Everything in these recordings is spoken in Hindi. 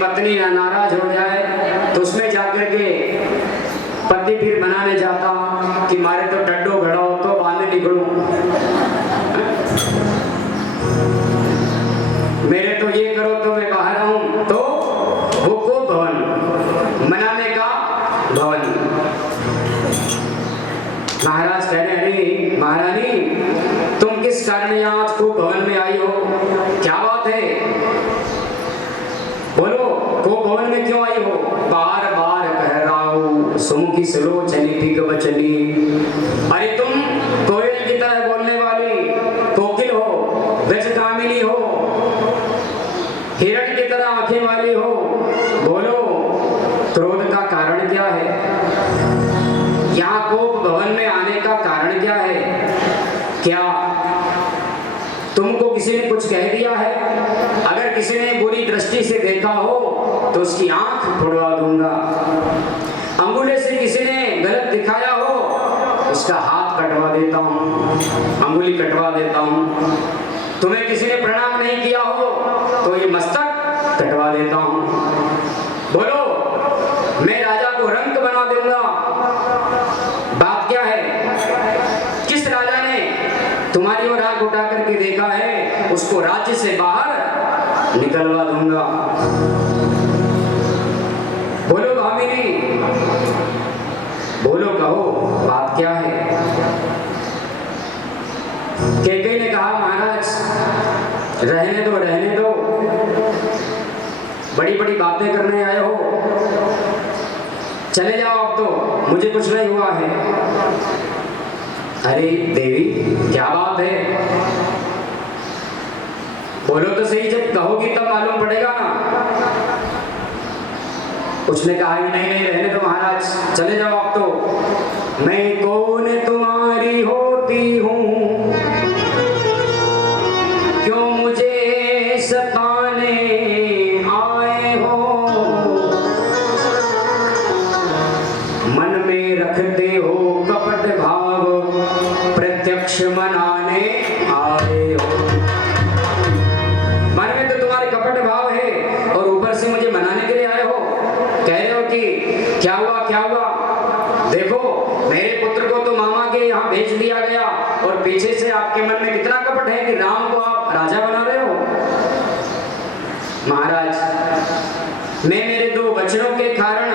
पत्नी नाराज हो जाए तो उसमें जाकर के पति फिर मनाने जाता कि मारे तो टड्डो घड़ो तो बांधे निकलूं, मेरे तो ये करो तो मैं बाहर आऊं, तो वो को भवन मनाने का भवन। महाराज कह रहे अरे महारानी तुम किस कारण यहाँ आज को भवन में आई हो, क्या बात है, बोलो को भवन में क्यों आई हो। बार बार कह रहा हूं सुमुखी सुलोचनी ठीक बचनी, अरे तुम कोयल की तरह बोलने वाली कोकिल हो, व्रजकामिनी हो, हिरण की तरह आंखें वाली हो, बोलो क्रोध का कारण क्या है, यहाँ कोप भवन में आने का कारण क्या है, क्या तुमको किसी ने कुछ कह दिया है, अगर किसी ने बुरी दृष्टि से देखा हो तो उसकी आंख फोड़वा दूंगा, अंगूठे से किसी ने गलत दिखाया हो उसका हाथ कटवा देता हूं, अंगुली कटवा देता हूं, तुम्हें किसी ने प्रणाम नहीं किया हो तो ये मस्तक कटवा देता हूं, बोलो मैं राजा को रंक बना दूंगा। बात क्या है, किस राजा ने तुम्हारी ओर आंख उठा करके देखा है उसको राज्य से बाहर निकलवा दूंगा। बोलो भामिनी, बोलो कहो बात क्या है। कैकेयी ने कहा महाराज रहने दो रहने दो, बड़ी बड़ी बातें करने आए हो, चले जाओ अब तो मुझे कुछ नहीं हुआ है। अरे देवी क्या बात है, बोलो तो सही, जब कहोगी तब मालूम पड़ेगा ना। उसने कहा नहीं नहीं रहने दो महाराज, चले जाओ अब तो, मैं कौन तुम्हारी होती हूँ, क्यों मुझे सताने आए हो, मन में रखते हो कपट भाव, प्रत्यक्ष मनाने आए हो। मन में तो तुम्हारे कपट भाव है और ऊपर से मुझे मनाने के लिए आए हो, कह रहे हो कि क्या हुआ क्या हुआ, देखो मेरे पुत्र को तो मामा के यहाँ भेज दिया गया और पीछे से आपके मन में कितना कपट है कि राम को आप राजा बना रहे हो। महाराज मैं मेरे दो वचनों के कारण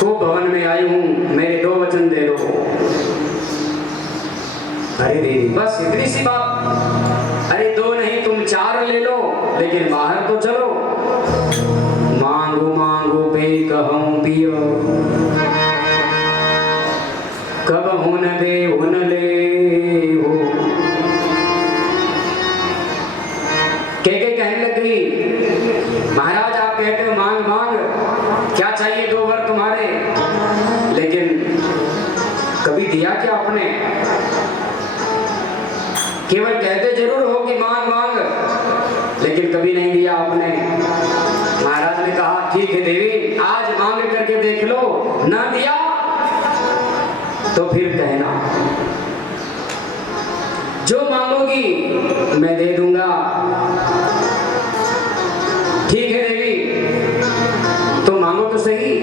को भवन में आई हूं, मेरे दो वचन दे दो। अरे देवी बस इतनी सी बात, अरे दो नहीं तुम चार ले लो, लेकिन बाहर तो चलो। मांगो मांगो पे कहूं पियो, कब हुन दे हुन ले हो। कैकेयी कहने लग गई महाराज आप कहते हो मांग मांग, क्या चाहिए दो वर तुम्हारे, लेकिन कभी दिया क्या आपने, केवल कहते जरूर हो कि मांग मांग, लेकिन कभी नहीं दिया आपने। महाराज ने कहा ठीक है देवी आज मांग करके देख लो, ना दिया तो फिर कहना, जो मांगोगी मैं दे दूंगा। ठीक है देवी तो मांगो तो सही,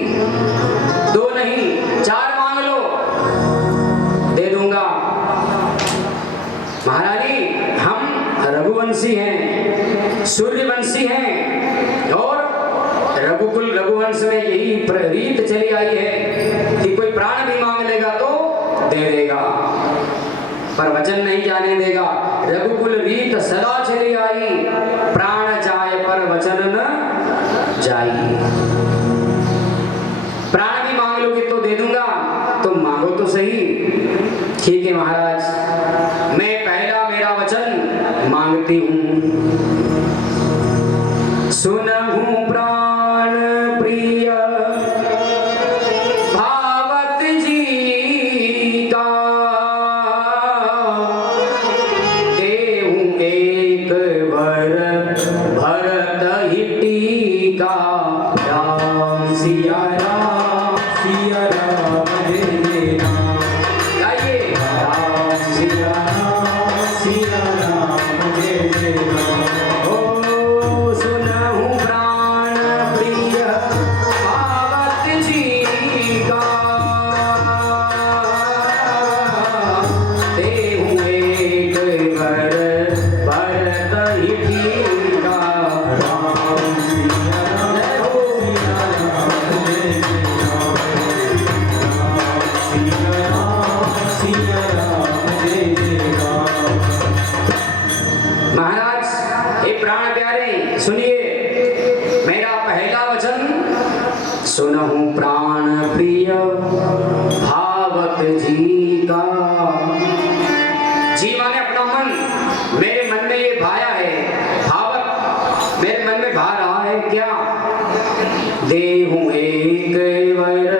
दो नहीं चार मांग लो, दे दूंगा। महारानी हम रघुवंशी हैं, सूर्यवंशी हैं, और रघुकुल रघुवंश में यही रीत चली आई है कि कोई प्राण भी मांग लेगा तो दे देगा, पर वचन नहीं जाने देगा। रघुकुल रीत सदा चली आई, प्राण जाए पर वचन न जाई। प्राण भी मांग लोगे तो दे दूंगा, तुम मांगो तो सही। ठीक है महाराज मैं पहला मेरा वचन मांगती हूं, सुनहूं प्राण प्रिय भावत जी का, देहूं एक वर भरत ही टीका। राम सिया राम सिया राम जय राम, गाइए राम सिया राम जय राम। ओ सुनहूं प्राण प्रिय सुनहु प्राण प्रिय भावत जी का। जी माने अपना मन, मेरे मन में ये भाया है, भावत मेरे मन में भा रहा है क्या? देहु एक वर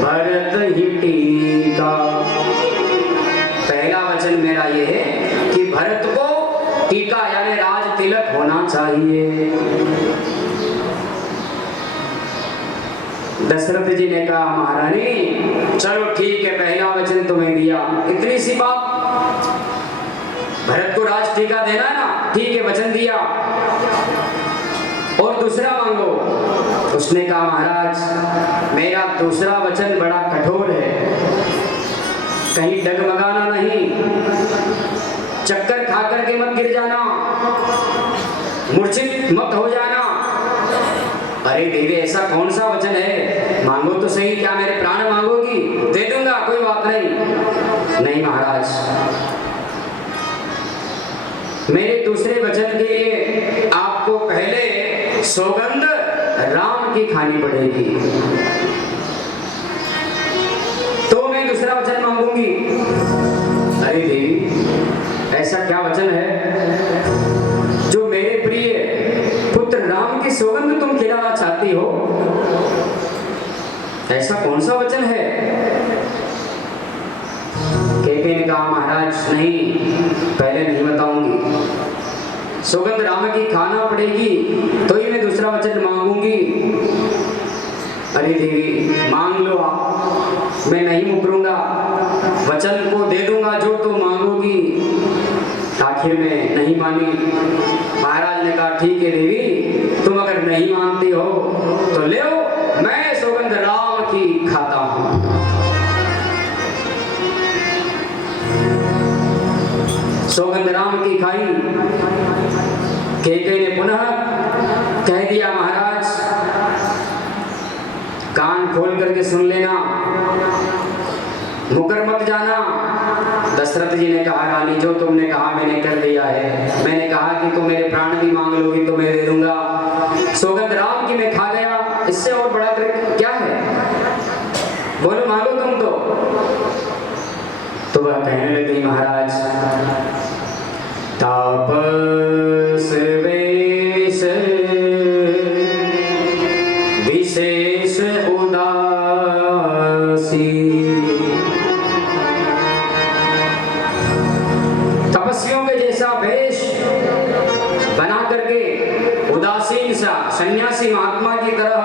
भरत ही टीका। पहला वचन मेरा ये है कि भरत को टीका यानी राज तिलक होना चाहिए। दशरथ जी ने कहा महारानी चलो ठीक है, पहला वचन तुम्हें दिया, इतनी सी बात, भरत को राज टीका देना है ना, ठीक है वचन दिया, और दूसरा मांगो। उसने कहा महाराज मेरा दूसरा वचन बड़ा कठोर है, कहीं डगमगाना नहीं, चक्कर खा करके मत गिर जाना, मूर्छित मत हो जाना। अरे देवी ऐसा कौन सा वचन है, मांगो तो सही, क्या मेरे प्राण मांगोगी? दे दूंगा, कोई बात नहीं। नहीं महाराज, मेरे दूसरे वचन के लिए आपको पहले सौगंध राम की खानी पड़ेगी, तो मैं दूसरा वचन मांगूंगी। अरे देवी ऐसा क्या वचन है जो मेरे प्रिय पुत्र राम की सौगंध तुम खिलाना चाहती हो? ऐसा कौन सा वचन है? कैकेयी ने कहा महाराज नहीं, पहले नहीं बताऊंगी, सौगंध राम की खाना पड़ेगी तो ही मैं दूसरा वचन मांगूंगी। अरे देवी मांग लो आप, मैं नहीं मुकरूंगा, वचन को दे दूंगा जो तुम मांगोगी। आखिर में नहीं मानी। महाराज ने कहा ठीक है देवी, तुम अगर नहीं मानती हो तो ले आओ, मैं सौगंध राम की खाता हूं। सौगंध राम की खाई। कैकेयी ने पुनः कह दिया महाराज कान खोल करके सुन लेना, मुकर मत जाना। दशरथ जी ने कहा रानी जो तुमने कहा मैंने कर दिया है, मैंने कहा कि तुम मेरे प्राण भी मांग लोगी तो मैं दे दूंगा, सौगंध राम की मैं खा गया, इससे और बड़ा क्या है? बोलो मांगो तुम तो वह कहने लगी महाराज तापस वेश विशेष उदासी। तपस्वियों के जैसा वेश बना करके उदासीन सा सन्यासी महात्मा की तरह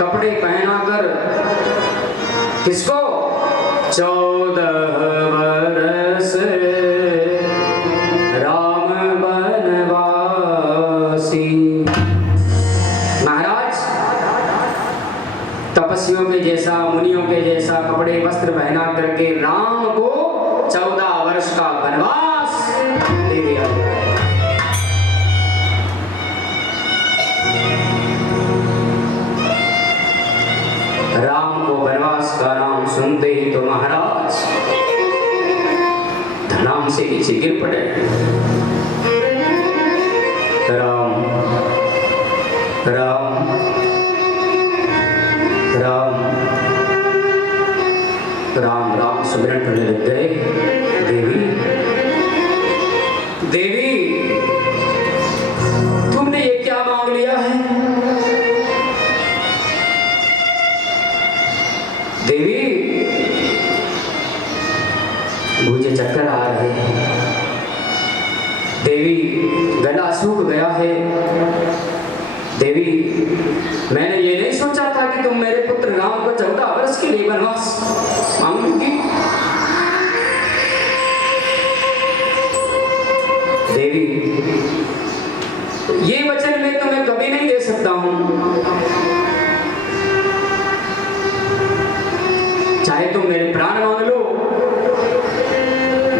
कपड़े पहना कर, किसको? 14 वर्ष राम बनवासी। महाराज तपस्वियों के जैसा मुनियों के जैसा कपड़े वस्त्र पहना करके राम को 14 वर्ष का वनवास दे दिया गया है। राम को वनवास का नाम सुनते ही तो महाराज धनाम से नीचे गिर पड़े। राम राम राम राम राम सुमिरन करने लग गए। देवी देवी तुमने ये क्या मांग लिया है? देवी मुझे चक्कर आ रहे हैं, देवी गला सूख गया है, देवी मैंने ये नहीं सोचा था कि तुम मेरे पुत्र राम को 14 वर्ष के लिए वनवास मांगोगी। देवी ये वचन मैं तुम्हें कभी नहीं दे सकता हूं, चाहे तुम मेरे प्राण मांग लो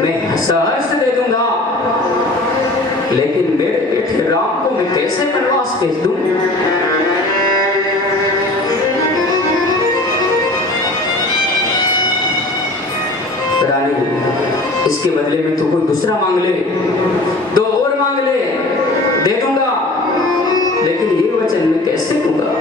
मैं सहर्ष दे दूंगा, लेकिन मेरे बेटे राम को मैं कैसे वनवास भेज दूं? रानी इसके बदले में तो कोई दूसरा मांग ले, 2 और मांग ले, दे दूंगा, लेकिन ये वचन मैं कैसे दूंगा?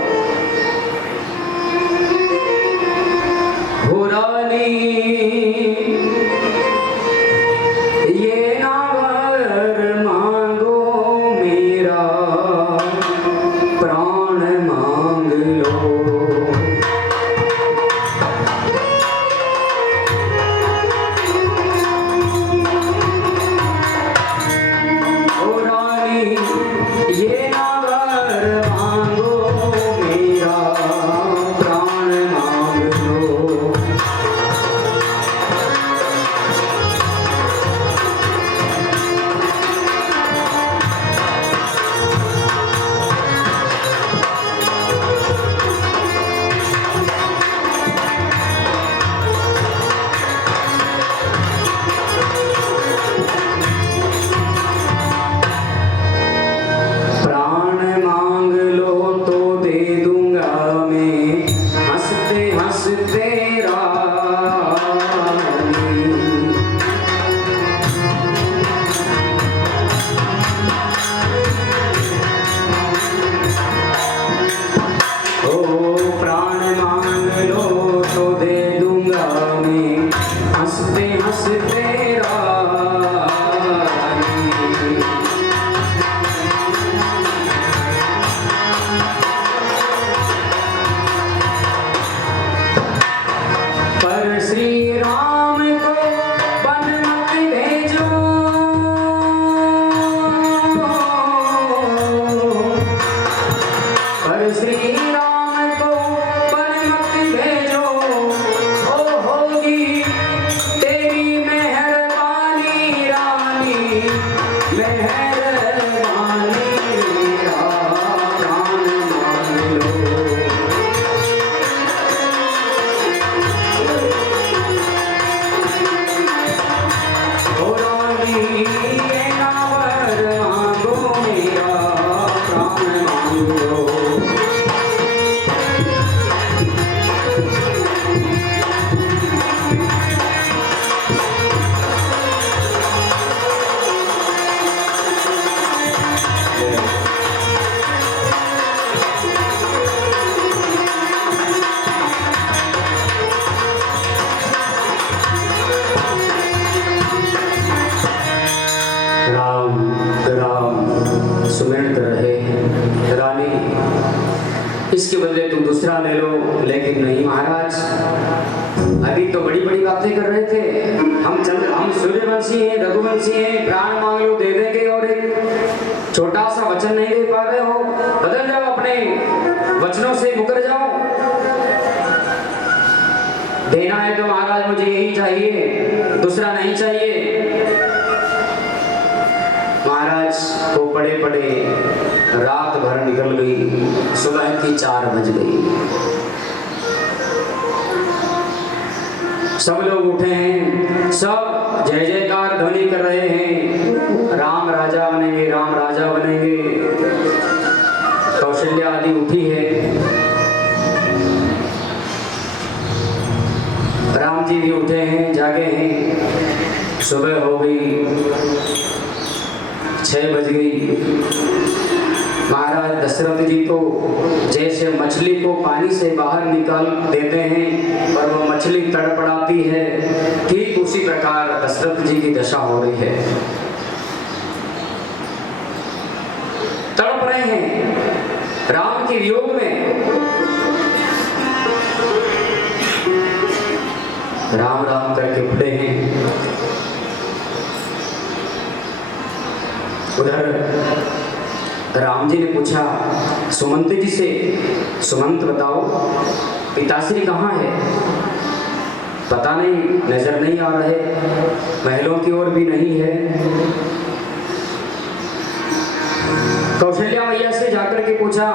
और श्री राम को वन मत भेजो, ओ होगी तेरी मेहरबानी रानी, मेहरबानी मेरा प्राण मान लो। ओ रानी ये नावर मांगो मेरा प्राण मान लो। राम राम सुमिरत रहे रानी, इसके बदले तुम दूसरा ले लो। लेकिन नहीं महाराज, अभी तो बड़ी बड़ी बातें कर रहे थे। हम सूर्यवंशी हैं, रघुवंशी हैं, प्राण मांग लो दे देंगे, और एक छोटा सा वचन नहीं दे पा रहे हो। बदल जाओ, अपने वचनों से मुकर जाओ। देना है तो महाराज मुझे यही चाहिए, दूसरा नहीं चाहिए। महाराज को पड़े पड़े रात भर निकल गई, सुबह की 4 बज गई। सब लोग उठे हैं, सब जय जयकार ध्वनि कर रहे हैं, राम राजा बनेंगे, राम राजा बनेंगे। कौशल्या आदि उठी है, राम जी भी उठे हैं, जागे हैं। सुबह हो गई, 6 बज गई। महाराज दशरथ जी तो जैसे मछली को पानी से बाहर निकाल देते हैं और वो मछली तड़पड़ाती है, ठीक उसी प्रकार दशरथ जी की दशा हो रही है। तड़प रहे हैं राम के वियोग में। राम राम करके उठे हैं। उधर राम जी ने पूछा सुमंत जी से, सुमंत बताओ पिताश्री कहाँ है? पता नहीं, नजर नहीं आ रहे, महलों की ओर भी नहीं है। कौशल्या मैया से जाकर के पूछा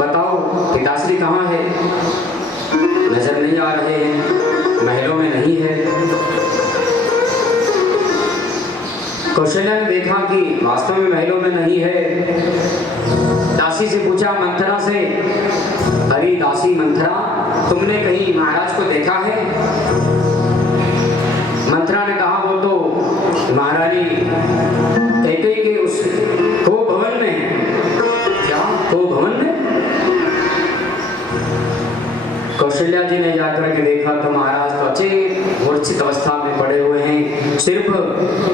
बताओ पिताश्री कहाँ है? नजर नहीं आ रहे हैं, महलों में नहीं है। कौशल्या ने देखा कि वास्तव में महलों में नहीं है। दासी से पूछा मंथरा से, अरे दासी मंथरा, तुमने कहीं महाराज को देखा है? मंथरा ने कहा वो तो महारानी कैकेयी के उस को भवन में है। क्या को भवन में? कौशल्या जी ने जाकर के देखा तो महाराज तो अच्छे मूर्छित अवस्था में पड़े हुए हैं, सिर्फ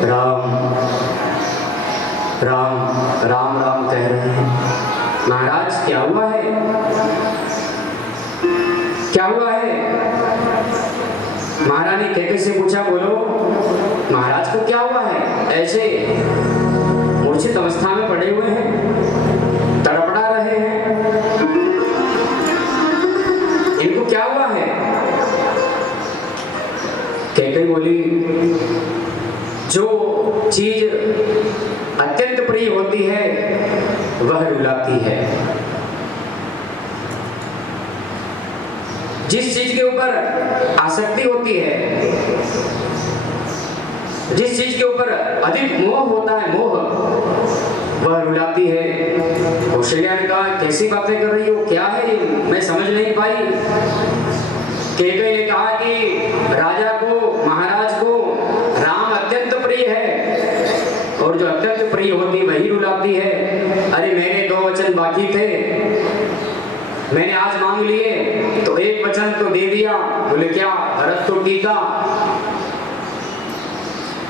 राम राम राम राम कह रहे हैं। महाराज क्या हुआ है? क्या हुआ है? महारानी कैकेयी से पूछा, बोलो महाराज को क्या हुआ है? ऐसे मूर्छित अवस्था में पड़े हुए हैं, तड़पड़ा रहे हैं, इनको क्या हुआ है? कैकेयी बोली, जो चीज अत्यंत प्रिय होती है वह रुलाती है। जिस चीज के ऊपर आसक्ति होती है, जिस चीज के ऊपर अधिक मोह होता है, मोह, वह रुलाती है। कौशल्या ने कहा कैसी बातें कर रही हो, क्या है ये, मैं समझ नहीं पाई। कैकेयी ने कहा कि राजा को, महाराज को राम अत्यंत प्रिय है, और जो अत्यंत प्रिय होती वही रुलाती है। अरे मैंने 2 वचन बाकी थे, मैंने आज मांग लिए, तो एक वचन तो दे दिया। बोले क्या? भरत तो टीका।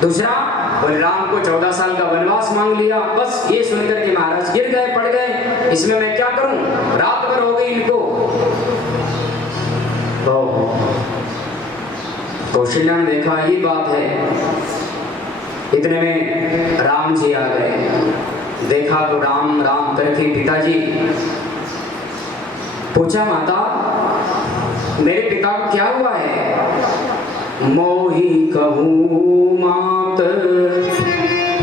दूसरा बोले राम को 14 साल का वनवास मांग लिया। बस ये सुनकर के महाराज गिर गए, पड़ गए, इसमें मैं क्या करूं? रात भर हो गई इनको। कौशल्या ने देखा ये बात है। इतने में राम जी आ गए। देखा तो राम राम करके पिताजी पूछा, माता मेरे पिता को क्या हुआ है? मोही कहूँ मात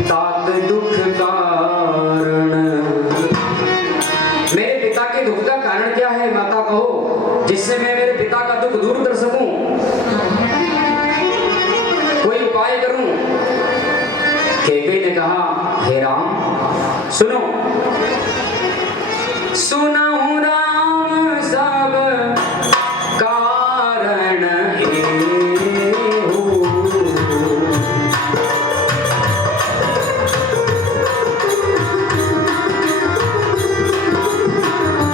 तात दुख कारण। मेरे पिता के दुख का कारण क्या है माता, कहो, जिससे मैं मेरे पिता का दुख दूर कर सकूं, कोई उपाय करूं। कैकेयी ने कहा, हे राम सुनो, सुनहु राम सब कारण एहु।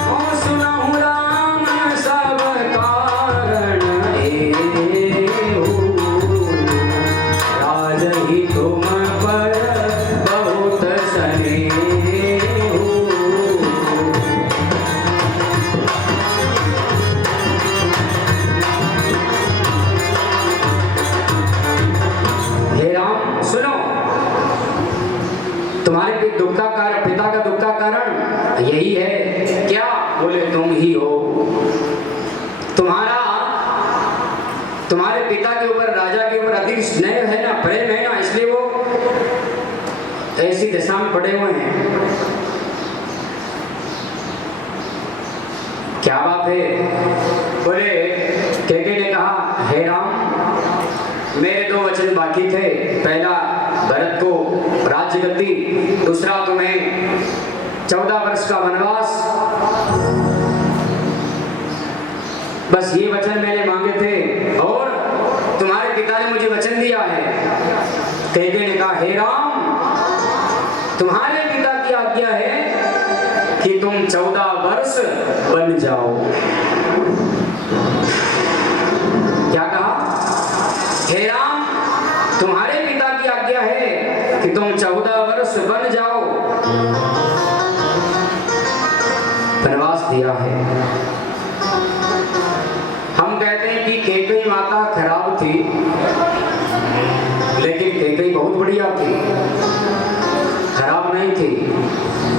ओ सुनहु राम सब कारण एहु, राजहि तुम पर बहुत स्नेहु। तुम्हारे दुख का कारण, पिता का दुख का कारण यही है क्या? बोले तुम ही हो। तुम्हारे पिता के ऊपर, राजा के ऊपर अधिक स्नेह है ना, प्रेम है ना, इसलिए वो ऐसी दशा में पड़े हुए हैं। क्या बात है? बोले कैकेयी ने कहा, हे राम मेरे 2 वचन बाकी थे। पहला, भरत को राज्य गद्दी, दूसरा तुम्हें 14 वर्ष का वनवास। बस ये वचन मैंने मांगे थे और तुम्हारे पिता ने मुझे वचन दिया है। कैकेयी ने कहा, हे राम तुम्हारे पिता की आज्ञा है कि तुम 14 वर्ष बन जाओ। क्या कहा? हे राम तुम्हारे पिता की आज्ञा है कि तुम 14 वर्ष बन जाओ। वनवास दिया है। हम कहते हैं कि कैकेयी माता खराब थी, लेकिन कैकेयी बहुत बढ़िया थी, खराब नहीं थी।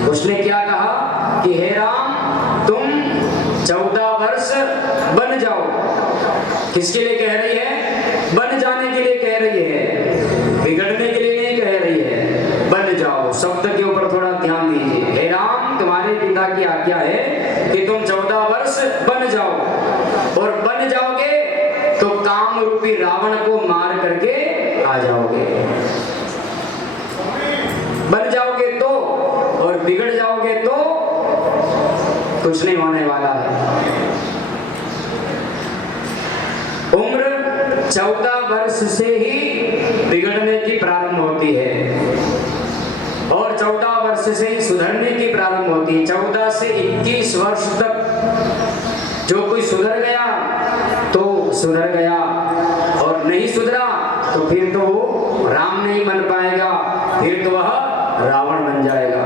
उसने क्या कहा कि हे राम तुम 14 वर्ष बन जाओ। किसके लिए कह रही है? बन जाने के लिए कह रही है, बिगड़ने के लिए नहीं कह रही है। बन जाओ शब्द के ऊपर थोड़ा ध्यान दीजिए। हे राम तुम्हारे पिता की आज्ञा है कि तुम 14 वर्ष बन जाओ, और बन जाओगे तो काम रूपी रावण को मार करके आ जाओगे। बन जाओगे तो, और बिगड़ जाओगे तो कुछ नहीं होने वाला है। उम्र 14 वर्ष से ही बिगड़ने की प्रारंभ होती है, और 14 वर्ष से ही सुधरने की प्रारंभ होती है। 14 से 21 वर्ष तक जो कोई सुधर गया तो सुधर गया, और नहीं सुधरा तो फिर तो वो राम नहीं बन पाएगा, फिर तो वह रावण बन जाएगा,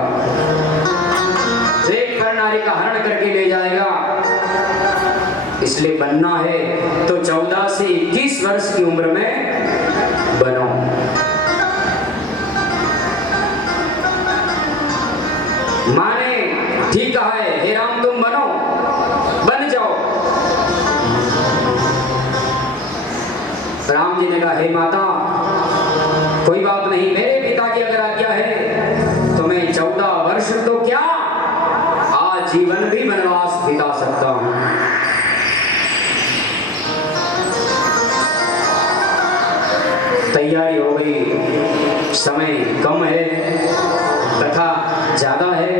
एक पर नारी का हरण करके ले जाएगा। इसलिए बनना है तो 14 से 21 वर्ष की उम्र में बनो। माँ ने ठीक कहा है, हे राम तुम बनो, बन जाओ। राम जी ने कहा, हे माता कोई बात नहीं, मेरे पिता की अगर आज्ञा है तो मैं 14 वर्ष तो क्या आजीवन भी वनवास बिता सकता हूं। तैयारी हो गई, समय कम है, कथा ज्यादा है।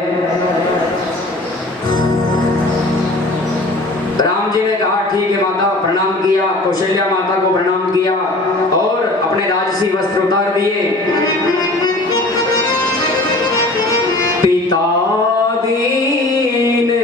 राम जी ने कहा ठीक है माता, प्रणाम किया, कौशल्या माता को प्रणाम किया और अपने राजसी वस्त्र उतार दिए।